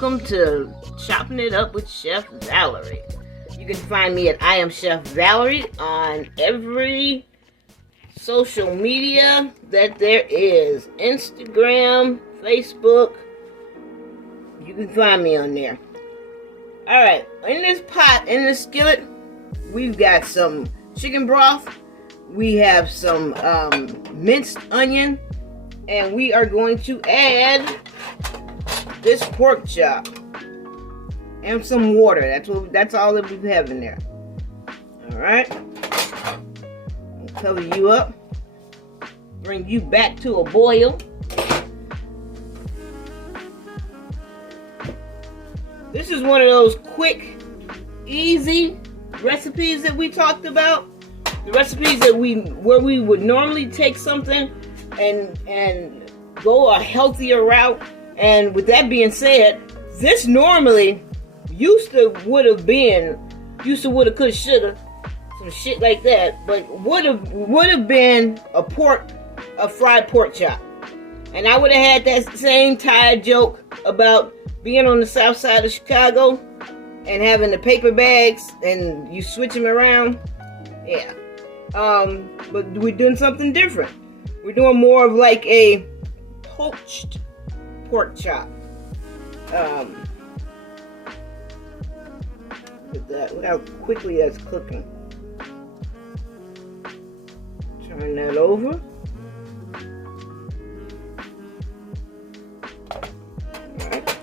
welcome to Chopping It Up with Chef Valarie. You can find me at I Am Chef Valarie on every social media that there is. Instagram, Facebook. You can find me on there. Alright, in this pot, in this skillet, we've got some chicken broth. We have some minced onion. And we are going to add this pork chop and some water. That's all that we have in there. All right. I'll cover you up. Bring you back to a boil. This is one of those quick, easy recipes that we talked about. The recipes that where we would normally take something and go a healthier route. And with that being said, this normally used to woulda, coulda, shoulda, some shit like that, but would have been a fried pork chop. And I would have had that same tired joke about being on the south side of Chicago and having the paper bags and you switch them around. Yeah. But we're doing something different. We're doing more of like a poached pork chop. Look how quickly that's cooking. Turn that over. Alright.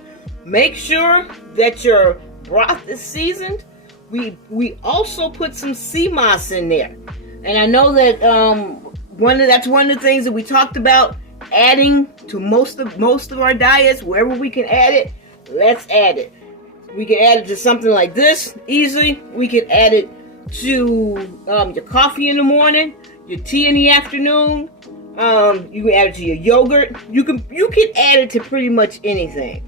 Make sure that your broth is seasoned. We also put some sea moss in there. And I know that that's one of the things that we talked about, adding to most of our diets. Wherever we can add it, let's add it. We can add it to something like this easily. We can add it to your coffee in the morning, your tea in the afternoon. You can add it to your yogurt. You can add it to pretty much anything.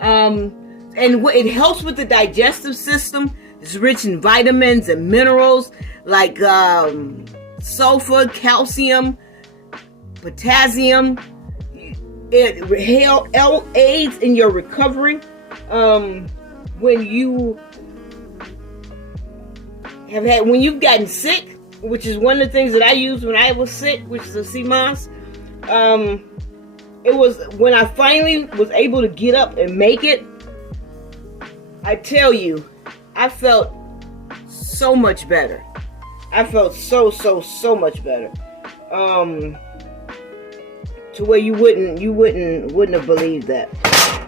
And it helps with the digestive system. It's rich in vitamins and minerals like sulfur, calcium, potassium. It aids in your recovery. When you've gotten sick, which is one of the things that I used when I was sick, which is a sea moss. It was when I finally was able to get up and make it. I tell you, I felt so much better. I felt so much better. To where you wouldn't have believed that.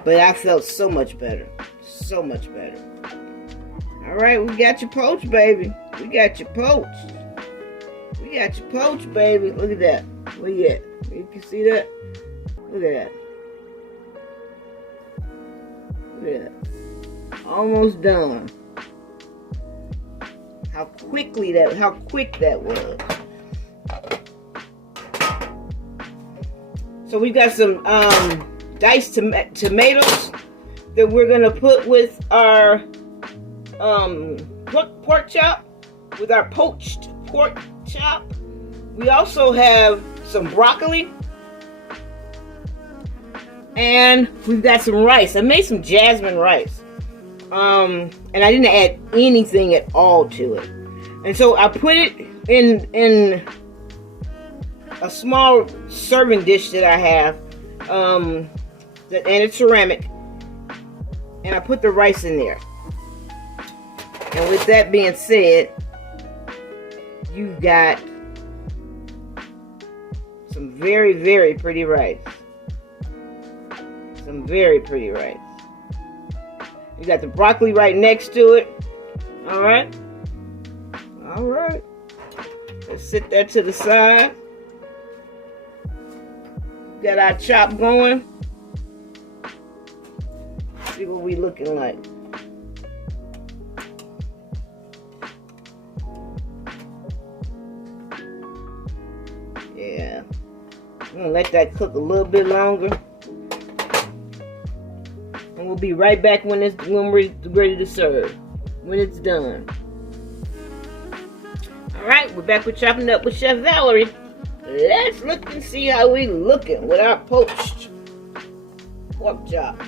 But I felt so much better. So much better. Alright, we got your poached, baby. We got your poached. We got your poached, baby. Look at that. Where you at? You can see that? Look at that. Look at that. Almost done. How quick that was. So we got some diced tomatoes that we're gonna put with our pork chop, with our poached pork chop. We also have some broccoli, and we've got some rice. I made some jasmine rice, and I didn't add anything at all to it. And so I put it in a small serving dish that I have, and it's ceramic, and I put the rice in there. And with that being said, you've got some very, very pretty rice. Some very pretty rice. You got the broccoli right next to it. Alright. Alright. Let's sit that to the side. Got our chop going. See what we looking like. Yeah. I'm gonna let that cook a little bit longer. And we'll be right back when we're ready to serve. When it's done. Alright, we're back with Chopping Up with Chef Valarie. Let's look and see how we looking with our poached pork chop.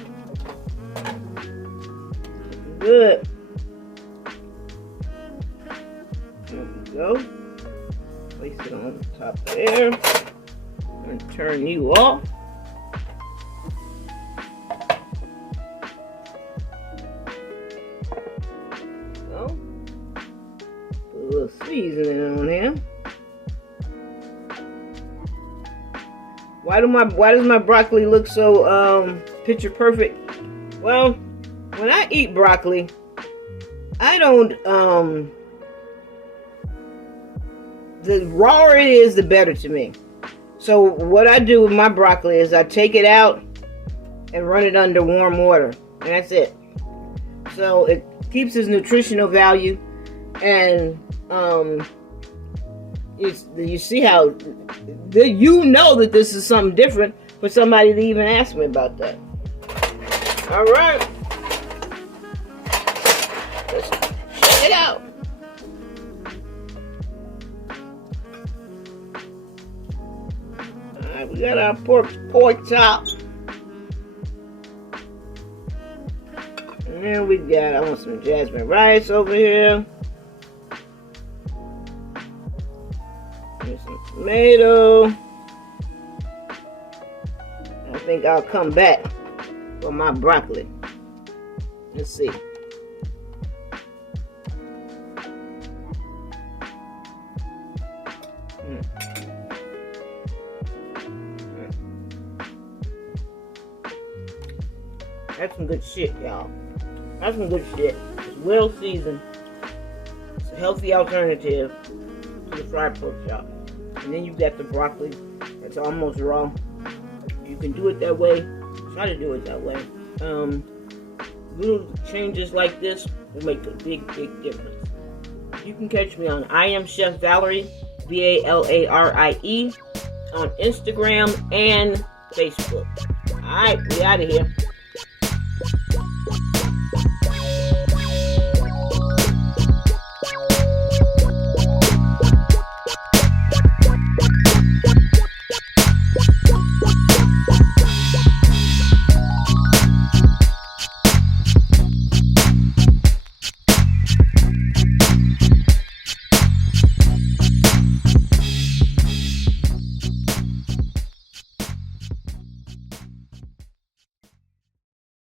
good. There we go. Place it on top there. And turn you off. So, put a little seasoning on here. Why does my broccoli look so picture perfect? Well, when I eat broccoli, I don't the rawer it is, the better to me. So what I do with my broccoli is I take it out and run it under warm water, and that's it. So it keeps its nutritional value, and you see how you know that this is something different for somebody to even ask me about that. All right, let's check it out. All right, we got our pork chop, and then I want some jasmine rice over here. Some tomato. I think I'll come back for my broccoli. Let's see. That's some good shit, y'all. That's some good shit. It's well seasoned. It's a healthy alternative to the fried pork chop. And then you've got the broccoli that's almost raw. You can do it that way. Try to do it that way. Little changes like this will make a big, big difference. You can catch me on I Am Chef Valarie, Valarie, on Instagram and Facebook. Alright, we out of here.